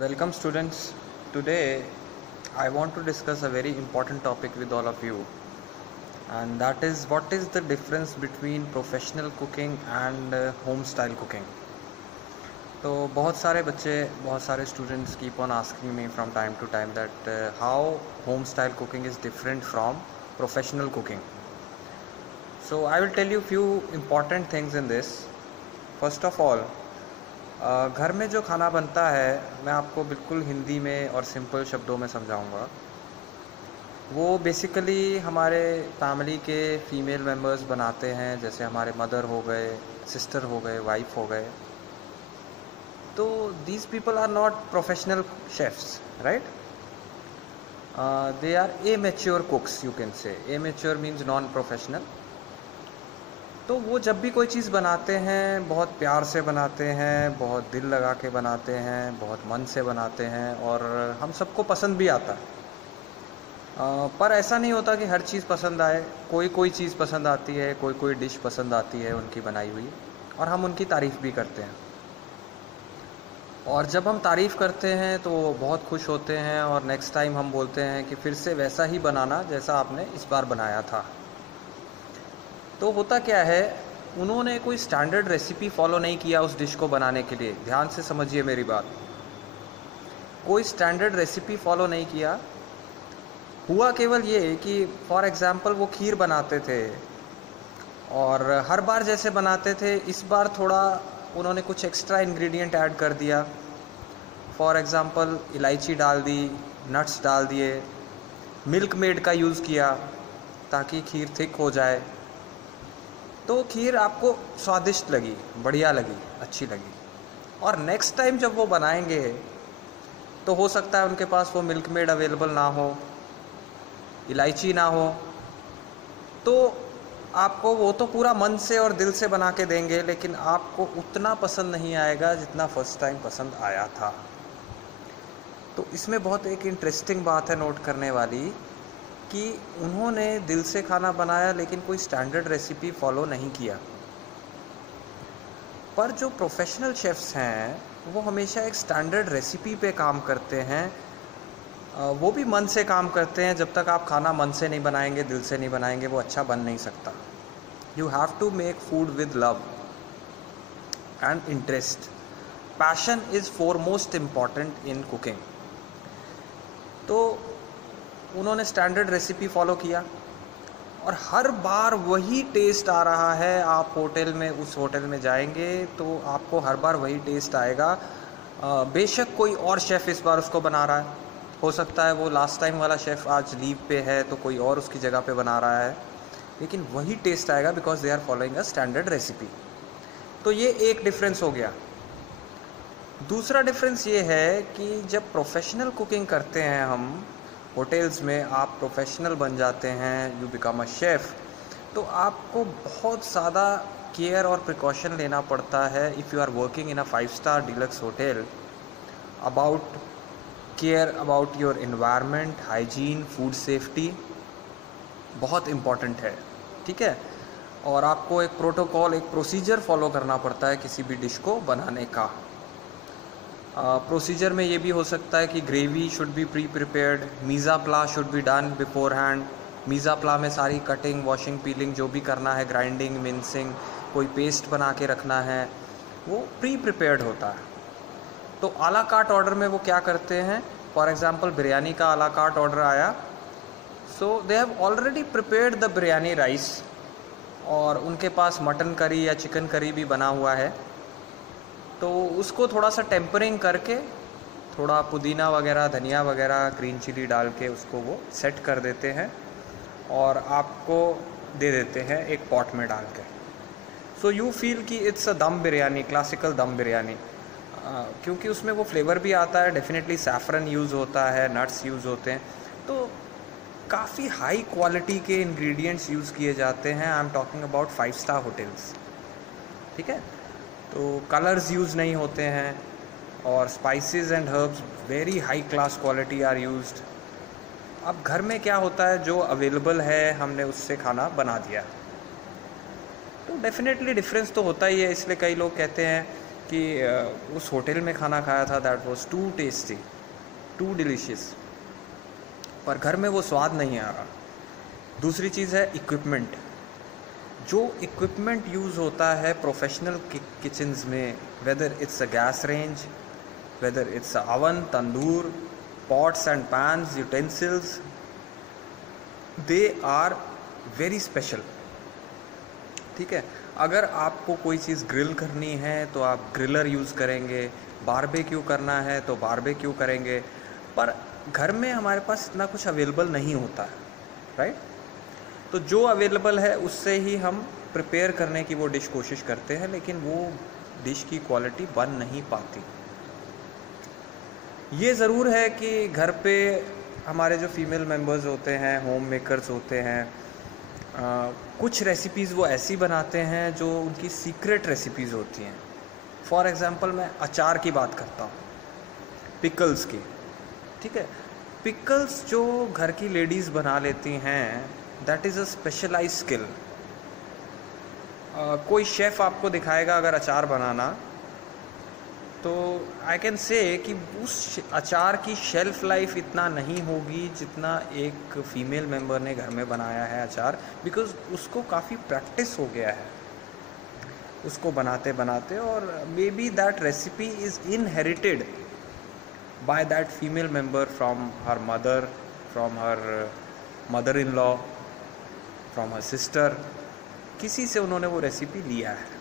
Welcome students. Today I want to discuss a very important topic with all of you, and that is what is the difference between professional cooking and home style cooking. तो बहुत सारे बच्चे, बहुत सारे students keep on asking me from time to time that how home style cooking is different from professional cooking. So I will tell you few important things in this. First of all, घर में जो खाना बनता है मैं आपको बिल्कुल हिंदी में और सिंपल शब्दों में समझाऊंगा। वो बेसिकली हमारे फैमिली के फीमेल मेंबर्स बनाते हैं, जैसे हमारे मदर हो गए, सिस्टर हो गए, वाइफ हो गए। तो these people are not professional chefs, right? They are amateur cooks, you can say. Amateur means non professional. तो वो जब भी कोई चीज़ बनाते हैं बहुत प्यार से बनाते हैं, बहुत दिल लगा के बनाते हैं, बहुत मन से बनाते हैं, और हम सबको पसंद भी आता है। पर ऐसा नहीं होता कि हर चीज़ पसंद आए। कोई चीज़ पसंद आती है, कोई डिश पसंद आती है उनकी बनाई हुई, और हम उनकी तारीफ़ भी करते हैं। और जब हम तारीफ़ करते हैं तो वो बहुत खुश होते हैं, और नेक्स्ट टाइम हम बोलते हैं कि फिर से वैसा ही बनाना जैसा आपने इस बार बनाया था। तो होता क्या है, उन्होंने कोई स्टैंडर्ड रेसिपी फॉलो नहीं किया उस डिश को बनाने के लिए। ध्यान से समझिए मेरी बात। कोई स्टैंडर्ड रेसिपी फॉलो नहीं किया। हुआ केवल ये कि फॉर एग्ज़ाम्पल वो खीर बनाते थे, और हर बार जैसे बनाते थे इस बार थोड़ा उन्होंने कुछ एक्स्ट्रा इंग्रेडिएंट ऐड कर दिया। फॉर एग्ज़ाम्पल इलायची डाल दी, नट्स डाल दिए, मिल्क मेड का यूज़ किया ताकि खीर थिक हो जाए। तो खीर आपको स्वादिष्ट लगी, बढ़िया लगी, अच्छी लगी। और नेक्स्ट टाइम जब वो बनाएंगे तो हो सकता है उनके पास वो मिल्क मेड अवेलेबल ना हो, इलायची ना हो। तो आपको वो तो पूरा मन से और दिल से बना के देंगे, लेकिन आपको उतना पसंद नहीं आएगा जितना फर्स्ट टाइम पसंद आया था। तो इसमें बहुत एक इंटरेस्टिंग बात है नोट करने वाली, कि उन्होंने दिल से खाना बनाया लेकिन कोई स्टैंडर्ड रेसिपी फॉलो नहीं किया। पर जो प्रोफेशनल शेफ्स हैं वो हमेशा एक स्टैंडर्ड रेसिपी पे काम करते हैं। वो भी मन से काम करते हैं। जब तक आप खाना मन से नहीं बनाएंगे, दिल से नहीं बनाएंगे, वो अच्छा बन नहीं सकता। You have to make food with love and interest. Passion is foremost important in cooking. तो उन्होंने स्टैंडर्ड रेसिपी फॉलो किया, और हर बार वही टेस्ट आ रहा है। आप होटल में, उस होटल में जाएंगे तो आपको हर बार वही टेस्ट आएगा। बेशक कोई और शेफ़ इस बार उसको बना रहा है, हो सकता है वो लास्ट टाइम वाला शेफ़ आज लीव पे है तो कोई और उसकी जगह पे बना रहा है, लेकिन वही टेस्ट आएगा because they are following a standard recipe. तो ये एक डिफरेंस हो गया। दूसरा डिफरेंस ये है कि जब प्रोफेशनल कुकिंग करते हैं हम होटल्स में, आप प्रोफेशनल बन जाते हैं, यू बिकम अ शेफ़, तो आपको बहुत ज़्यादा केयर और प्रिकॉशन लेना पड़ता है if you are working in a 5 star deluxe hotel. About care about your environment, hygiene, food safety बहुत इम्पॉर्टेंट है, ठीक है। और आपको एक प्रोटोकॉल, एक प्रोसीजर फॉलो करना पड़ता है किसी भी डिश को बनाने का। प्रोसीजर में ये भी हो सकता है कि gravy should be pre prepared, mise en place should be done beforehand. Mise en place में सारी कटिंग, वॉशिंग, पीलिंग जो भी करना है, ग्राइंडिंग, मिन्सिंग, कोई पेस्ट बना के रखना है, वो प्री प्रिपेयर्ड होता है। तो आला कार्ट ऑर्डर में वो क्या करते हैं, फॉर एग्ज़ाम्पल बिरयानी का आला कार्ट ऑर्डर आया, so they have already prepared the biryani rice, और उनके पास मटन करी या चिकन करी भी बना हुआ है। तो उसको थोड़ा सा टेम्परिंग करके, थोड़ा पुदीना वगैरह, धनिया वगैरह, ग्रीन चिली डाल के उसको वो सेट कर देते हैं और आपको दे देते हैं एक पॉट में डाल के। सो यू फील कि इट्स अ दम बिरयानी, क्लासिकल दम बिरयानी, क्योंकि उसमें वो फ्लेवर भी आता है। डेफिनेटली सैफरन यूज़ होता है, नट्स यूज़ होते हैं, तो काफ़ी हाई क्वालिटी के इंग्रेडिएंट्स यूज़ किए जाते हैं। I am talking about 5 star hotels, ठीक है। तो कलर्स यूज़ नहीं होते हैं, और spices and herbs very high class quality are used. अब घर में क्या होता है, जो अवेलेबल है हमने उससे खाना बना दिया। तो डेफिनेटली डिफरेंस तो होता ही है। इसलिए कई लोग कहते हैं कि उस होटल में खाना खाया था, that was too tasty, too delicious, पर घर में वो स्वाद नहीं आ रहा। दूसरी चीज़ है इक्विपमेंट। जो इक्विपमेंट यूज़ होता है प्रोफेशनल किचन्स में, whether it's a gas range, whether it's a oven, tandoor, pots and pans, utensils, they are very special. ठीक है, अगर आपको कोई चीज़ ग्रिल करनी है तो आप ग्रिलर यूज़ करेंगे, बारबेक्यू करना है तो बारबेक्यू करेंगे, पर घर में हमारे पास इतना कुछ अवेलेबल नहीं होता है, राइट? तो जो अवेलेबल है उससे ही हम प्रिपेयर करने की वो डिश कोशिश करते हैं, लेकिन वो डिश की क्वालिटी बन नहीं पाती। ये ज़रूर है कि घर पे हमारे जो फीमेल मेंबर्स होते हैं, होम मेकर्स होते हैं, कुछ रेसिपीज़ वो ऐसी बनाते हैं जो उनकी सीक्रेट रेसिपीज़ होती हैं। फॉर एग्ज़ाम्पल मैं अचार की बात करता हूँ, पिकल्स की। ठीक है, पिकल्स जो घर की लेडीज़ बना लेती हैं, that is a specialize skill. कोई शेफ़ आपको दिखाएगा अगर अचार बनाना, तो आई कैन से कि उस अचार की शेल्फ़ लाइफ इतना नहीं होगी जितना एक फ़ीमेल मेंबर ने घर में बनाया है अचार, बिकॉज़ उसको काफ़ी प्रैक्टिस हो गया है उसको बनाते बनाते, और may be that recipe is inherited by that female member from her mother, from her mother-in-law, from her sister, किसी से उन्होंने वो रेसिपी लिया है।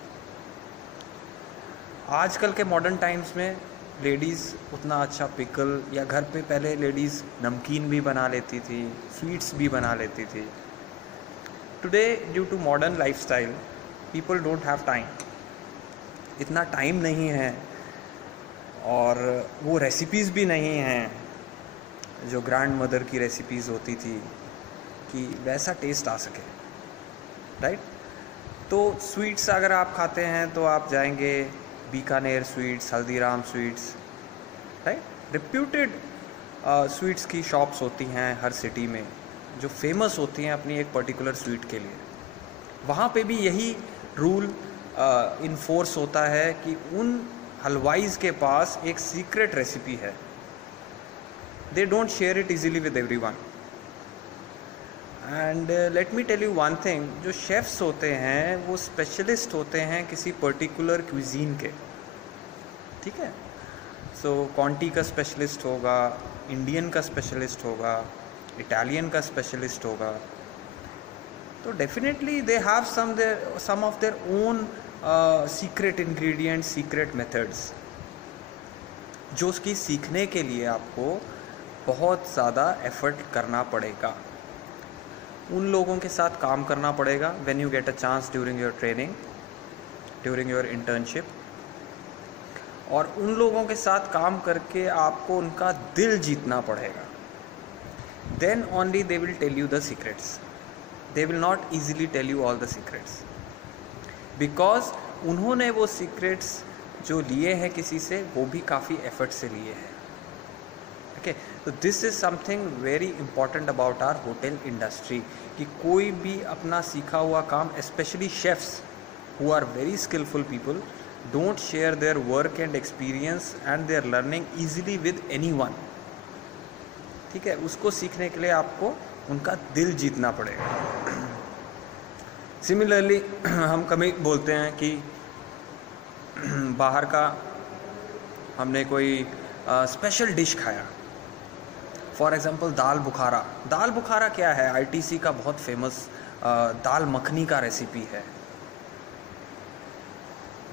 आजकल के मॉडर्न टाइम्स में लेडीज़ उतना अच्छा पिकल, या घर पे पहले लेडीज़ नमकीन भी बना लेती थी, स्वीट्स भी बना लेती थी। Today due to modern lifestyle people don't have time, इतना टाइम नहीं है, और वो रेसिपीज़ भी नहीं हैं जो ग्रैंड मदर की रेसिपीज़ होती थी कि वैसा टेस्ट आ सके, राइट? तो स्वीट्स अगर आप खाते हैं तो आप जाएंगे Bikaner sweets, Haldiram sweets, right? Reputed sweets की शॉप्स होती हैं हर सिटी में जो फेमस होती हैं अपनी एक पर्टिकुलर स्वीट के लिए। वहाँ पे भी यही रूल इन्फोर्स होता है कि उन हलवाईज़ के पास एक सीक्रेट रेसिपी है, they don't share it easily with everyone. And let me tell you one thing, जो शेफ्स होते हैं वो स्पेशलिस्ट होते हैं किसी पर्टिकुलर क्विजीन के। ठीक है, सो कॉन्टी का स्पेशलिस्ट होगा, इंडियन का स्पेशलिस्ट होगा, इटालियन का स्पेशलिस्ट होगा, तो definitely they have some of their own secret ingredients, secret methods, जो उसकी सीखने के लिए आपको बहुत ज़्यादा एफर्ट करना पड़ेगा, उन लोगों के साथ काम करना पड़ेगा when you get a chance during your training, during your internship, और उन लोगों के साथ काम करके आपको उनका दिल जीतना पड़ेगा। Then only they will tell you the secrets, they will not easily tell you all the secrets, because उन्होंने वो सीक्रेट्स जो लिए हैं किसी से, वो भी काफ़ी एफर्ट से लिए हैं। ओके, तो this is something very important about our hotel industry, कि कोई भी अपना सीखा हुआ काम, specially chefs who are very skilful people, don't share their work and experience and their learning easily with anyone. ठीक है, उसको सीखने के लिए आपको उनका दिल जीतना पड़ेगा। सिमिलरली हम कभी बोलते हैं कि बाहर का हमने कोई स्पेशल डिश खाया, फॉर एग्ज़ाम्पल दाल बुखारा। दाल बुखारा क्या है? आईटीसी का बहुत फेमस दाल मखनी का रेसिपी है।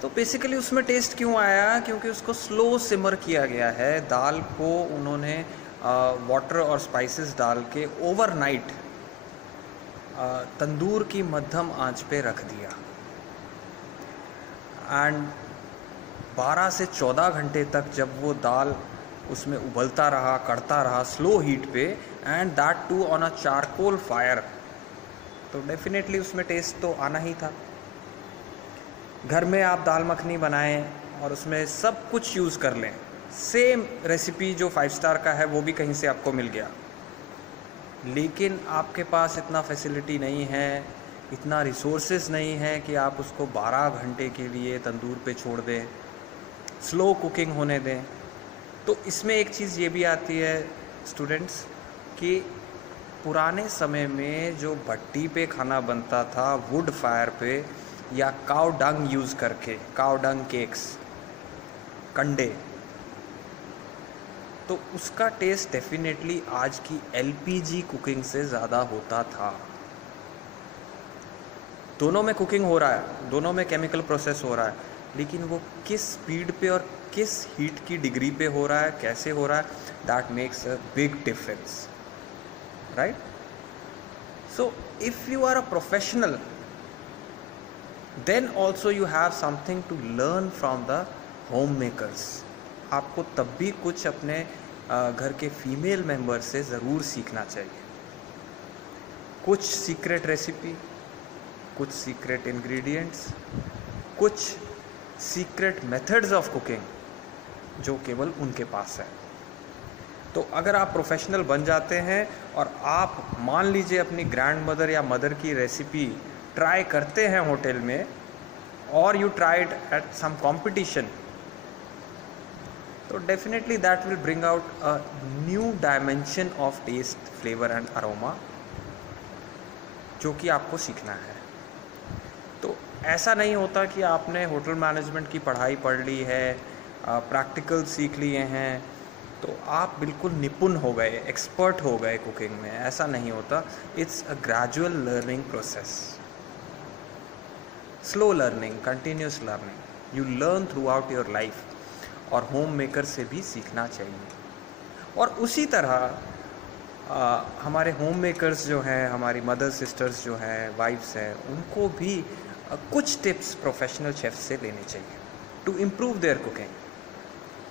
तो बेसिकली उसमें टेस्ट क्यों आया? क्योंकि उसको स्लो सिमर किया गया है। दाल को उन्होंने वाटर और स्पाइसेस डाल के ओवरनाइट तंदूर की मध्यम आंच पे रख दिया, एंड 12 से 14 घंटे तक जब वो दाल उसमें उबलता रहा, कड़ता रहा स्लो हीट पे, and that too on a charcoal fire, तो डेफिनेटली उसमें टेस्ट तो आना ही था। घर में आप दाल मखनी बनाएं और उसमें सब कुछ यूज़ कर लें, सेम रेसिपी जो 5 स्टार का है वो भी कहीं से आपको मिल गया, लेकिन आपके पास इतना फैसिलिटी नहीं है, इतना रिसोर्सेज नहीं है कि आप उसको 12 घंटे के लिए तंदूर पे छोड़ दें, स्लो कुकिंग होने दें। तो इसमें एक चीज़ ये भी आती है स्टूडेंट्स कि पुराने समय में जो भट्टी पे खाना बनता था वुड फायर पे या काव डंग यूज़ करके, काव डंग केक्स, कंडे, तो उसका टेस्ट डेफिनेटली आज की एलपीजी कुकिंग से ज़्यादा होता था। दोनों में कुकिंग हो रहा है, दोनों में केमिकल प्रोसेस हो रहा है, लेकिन वो किस स्पीड पे और किस हीट की डिग्री पे हो रहा है, कैसे हो रहा है, that makes a big difference, right? So if you are a professional then also you have something to learn from the home makers. आपको तब भी कुछ अपने घर के फीमेल मेंबर से ज़रूर सीखना चाहिए। कुछ सीक्रेट रेसिपी, कुछ सीक्रेट इंग्रेडिएंट्स, कुछ सीक्रेट मेथड्स ऑफ कुकिंग जो केवल उनके पास है। तो अगर आप प्रोफेशनल बन जाते हैं और आप मान लीजिए अपनी ग्रैंड मदर या मदर की रेसिपी ट्राई करते हैं होटल में, और you tried at some competition, तो definitely that will bring out a new dimension of taste, flavour and aroma जो कि आपको सीखना है। तो ऐसा नहीं होता कि आपने होटल मैनेजमेंट की पढ़ाई पढ़ ली है, प्रैक्टिकल सीख लिए हैं तो आप बिल्कुल निपुण हो गए, एक्सपर्ट हो गए कुकिंग में। ऐसा नहीं होता। It's a gradual learning process, slow learning, continuous learning. You learn through out your life, और होम मेकर से भी सीखना चाहिए। और उसी तरह हमारे होम मेकर्स जो हैं, हमारी मदर सिस्टर्स जो हैं, वाइफ्स हैं, उनको भी कुछ टिप्स प्रोफेशनल शेफ से लेने चाहिए टू इम्प्रूव देयर कुकिंग।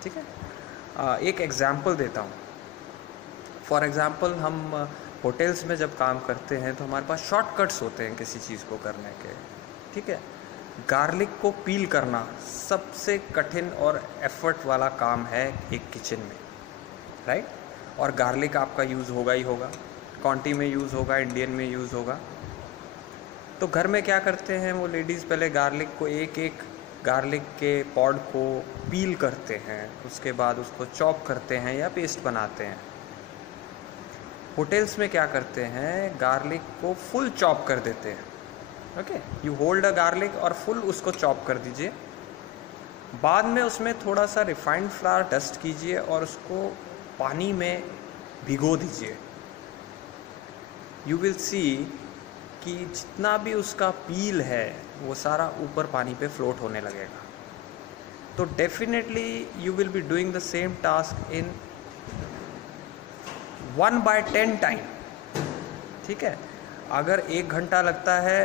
ठीक है, एक एग्ज़ाम्पल देता हूँ। फॉर एग्ज़ाम्पल, हम होटल्स में जब काम करते हैं तो हमारे पास शॉर्टकट्स होते हैं किसी चीज़ को करने के। ठीक है, गार्लिक को पील करना सबसे कठिन और एफर्ट वाला काम है एक किचन में, राइट? और गार्लिक आपका यूज़ होगा ही होगा, क्वांटी में यूज़ होगा, इंडियन में यूज़ होगा। तो घर में क्या करते हैं वो लेडीज़, पहले गार्लिक को एक एक गार्लिक के पॉड को पील करते हैं, उसके बाद उसको चॉप करते हैं या पेस्ट बनाते हैं। होटल्स में क्या करते हैं, गार्लिक को फुल चॉप कर देते हैं। Okay, you hold a garlic और फुल उसको चॉप कर दीजिए, बाद में उसमें थोड़ा सा रिफाइंड फ्लावर डस्ट कीजिए और उसको पानी में भिगो दीजिए। यू विल सी कि जितना भी उसका पील है वो सारा ऊपर पानी पे फ्लोट होने लगेगा। तो definitely you will be doing the same task in 1/10 time. ठीक है, अगर 1 घंटा लगता है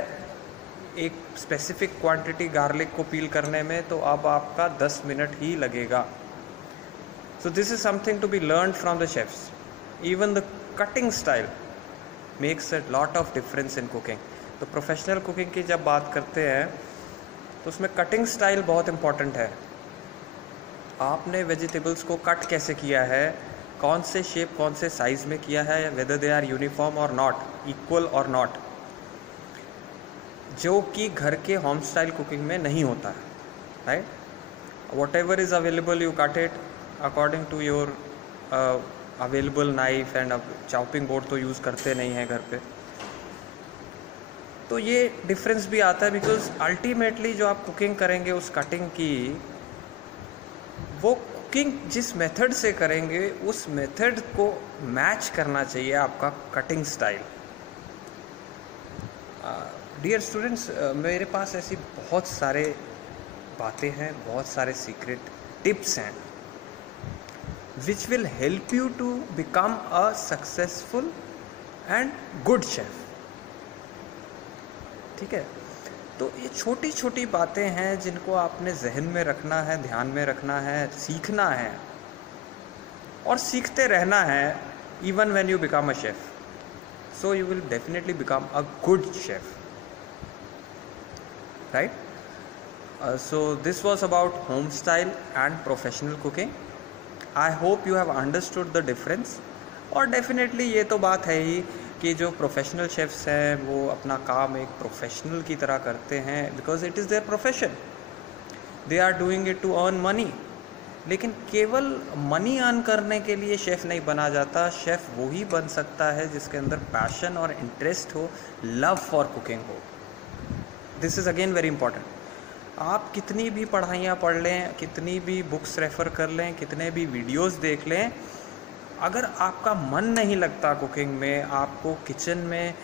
एक स्पेसिफिक क्वांटिटी गार्लिक को पील करने में, तो अब आपका 10 मिनट ही लगेगा। So this is something to be learn from the chefs. Even the cutting style makes a lot of difference in cooking. तो प्रोफेशनल कुकिंग की जब बात करते हैं तो उसमें कटिंग स्टाइल बहुत इम्पॉर्टेंट है। आपने वेजिटेबल्स को कट कैसे किया है, कौन से शेप, कौन से साइज़ में किया है, वेदर दे आर यूनिफॉर्म और नॉट, इक्वल और नॉट, जो कि घर के होम स्टाइल कुकिंग में नहीं होता है, right? Whatever is available you cut it according to your available knife and chopping board तो यूज़ करते नहीं हैं घर पे। तो ये डिफरेंस भी आता है बिकॉज अल्टीमेटली जो आप कुकिंग करेंगे उस कटिंग की, वो कुकिंग जिस मेथड से करेंगे उस मेथड को मैच करना चाहिए आपका कटिंग स्टाइल। डियर स्टूडेंट्स, मेरे पास ऐसी बहुत सारे बातें हैं, बहुत सारे सीक्रेट टिप्स हैं which will help you to become a successful and good chef। ठीक है, तो ये छोटी छोटी बातें हैं जिनको आपने जहन में रखना है, ध्यान में रखना है, सीखना है और सीखते रहना है even when you become a chef। So you will definitely become a good chef, right? So this was about home style and professional cooking। I hope you have understood the difference. और definitely ये तो बात है ही कि जो professional chefs हैं वो अपना काम एक प्रोफेशनल की तरह करते हैं because it is their profession. They are doing it to earn money, लेकिन केवल मनी अर्न करने के लिए शेफ़ नहीं बना जाता। शेफ़ वो ही बन सकता है जिसके अंदर पैशन और इंटरेस्ट हो, लव फॉर कुकिंग हो। This is again very important. आप कितनी भी पढ़ाइयाँ पढ़ लें, कितनी भी बुक्स रेफ़र कर लें, कितने भी वीडियोस देख लें, अगर आपका मन नहीं लगता कुकिंग में, आपको किचन में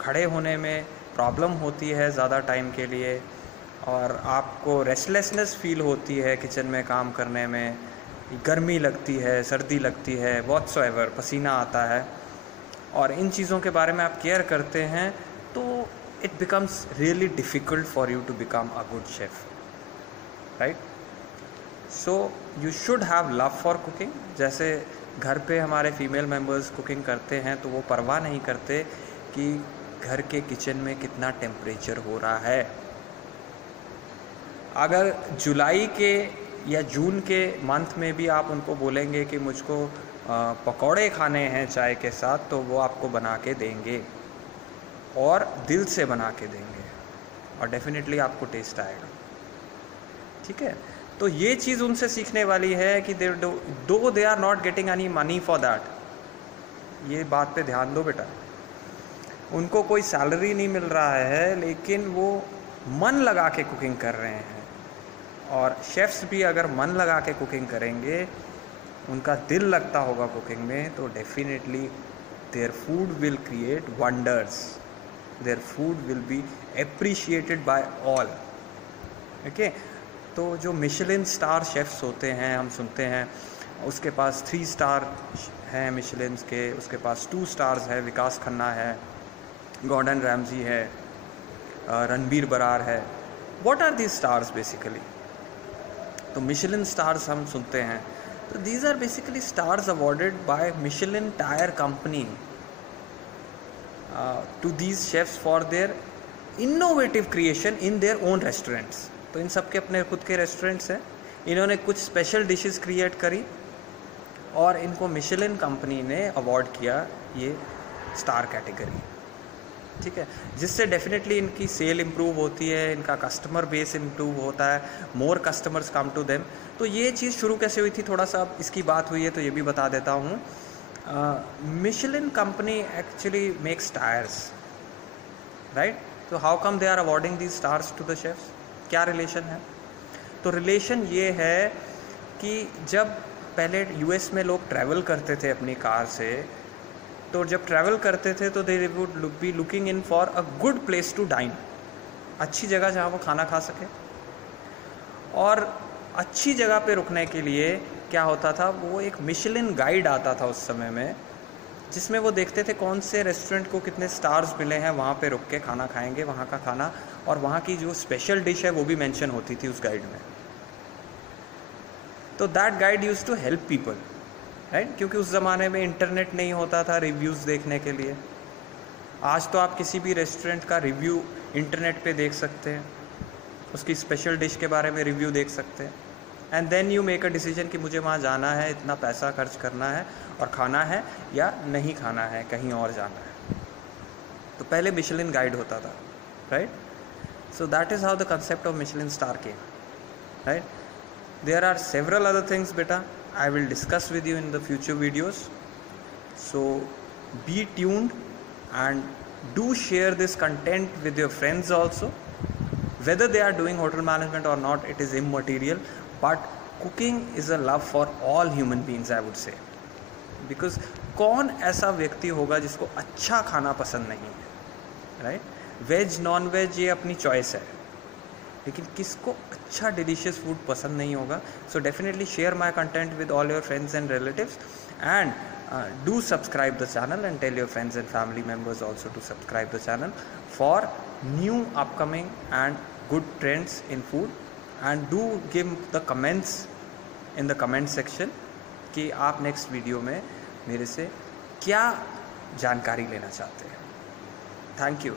खड़े होने में प्रॉब्लम होती है ज़्यादा टाइम के लिए, और आपको रेस्टलेसनेस फील होती है किचन में काम करने में, गर्मी लगती है, सर्दी लगती है, व्हाटसोएवर, पसीना आता है, और इन चीज़ों के बारे में आप केयर करते हैं, तो it becomes really difficult for you to become a good chef, right? So you should have love for cooking। जैसे घर पे हमारे फीमेल मेंबर्स कुकिंग करते हैं तो वो परवाह नहीं करते कि घर के किचन में कितना टेम्परेचर हो रहा है। अगर जुलाई के या जून के मंथ में भी आप उनको बोलेंगे कि मुझको पकौड़े खाने हैं चाय के साथ, तो वो आपको बना के देंगे, और दिल से बना के देंगे, और डेफिनेटली आपको टेस्ट आएगा। ठीक है, तो ये चीज़ उनसे सीखने वाली है कि though they are not getting any money for that. ये बात पे ध्यान दो बेटा, उनको कोई सैलरी नहीं मिल रहा है, लेकिन वो मन लगा के कुकिंग कर रहे हैं। और शेफ्स भी अगर मन लगा के कुकिंग करेंगे, उनका दिल लगता होगा कुकिंग में, तो definitely their food will create wonders, their food will be appreciated by all. Okay, तो जो मिशेलिन स्टार शेफ्स होते हैं, हम सुनते हैं उसके पास 3 स्टार हैं मिशेलिन के, उसके पास 2 स्टार्स है, विकास खन्ना है, गॉर्डन रैमजी है, रणबीर बरार है। What are these stars basically? तो मिशेलिन स्टार्स हम सुनते हैं, तो these are basically stars awarded by Michelin tyre company to these chefs for their innovative creation in their own restaurants। तो इन सब के अपने खुद के रेस्टोरेंट्स हैं, इन्होंने कुछ स्पेशल डिशेस क्रिएट करी और इनको मिशेलिन कंपनी ने अवार्ड किया ये स्टार कैटेगरी। ठीक है, जिससे डेफिनेटली इनकी सेल इम्प्रूव होती है, इनका कस्टमर बेस इम्प्रूव होता है, more customers come to them. तो ये चीज़ शुरू कैसे हुई थी, थोड़ा सा इसकी बात हुई है तो ये भी बता देता हूँ। Michelin company actually makes tires, right? So how come they are awarding these stars to the chefs? क्या रिलेशन है? तो रिलेशन ये है कि जब पहले यूएस में लोग ट्रैवल करते थे अपनी कार से, तो जब ट्रैवल करते थे तो they would be looking in for a good place to dine, अच्छी जगह जहाँ वो खाना खा सके। और अच्छी जगह पे रुकने के लिए क्या होता था, वो एक मिशेलिन गाइड आता था उस समय में, जिसमें वो देखते थे कौन से रेस्टोरेंट को कितने स्टार्स मिले हैं, वहाँ पे रुक के खाना खाएंगे, वहाँ का खाना, और वहाँ की जो स्पेशल डिश है वो भी मेंशन होती थी उस गाइड में। तो that guide used to help people, right? क्योंकि उस ज़माने में इंटरनेट नहीं होता था रिव्यूज़ देखने के लिए। आज तो आप किसी भी रेस्टोरेंट का रिव्यू इंटरनेट पे देख सकते हैं, उसकी स्पेशल डिश के बारे में रिव्यू देख सकते हैं, and then you make a decision कि मुझे वहाँ जाना है, इतना पैसा खर्च करना है और खाना है या नहीं खाना है, कहीं और जाना है। तो पहले मिशेलिन गाइड होता था, right? So that is how the concept of Michelin star came, right? There are several other things बेटा, I will discuss with you in the future videos. So be tuned and do share this content with your friends also। Whether they are doing hotel management or not, it is immaterial, but cooking is a love for all human beings, I would say, because कौन ऐसा व्यक्ति होगा जिसको अच्छा खाना पसंद नहीं है, राइट? वेज नॉन वेज ये अपनी चॉइस है, लेकिन किसको अच्छा डिलीशियस फूड पसंद नहीं होगा? So definitely share my content with all your friends and relatives, and do subscribe the channel and tell your friends and family members also to subscribe the channel for new upcoming and good trends in food, and do give the comments in the comment section कि आप next video में मेरे से क्या जानकारी लेना चाहते हैं। Thank you.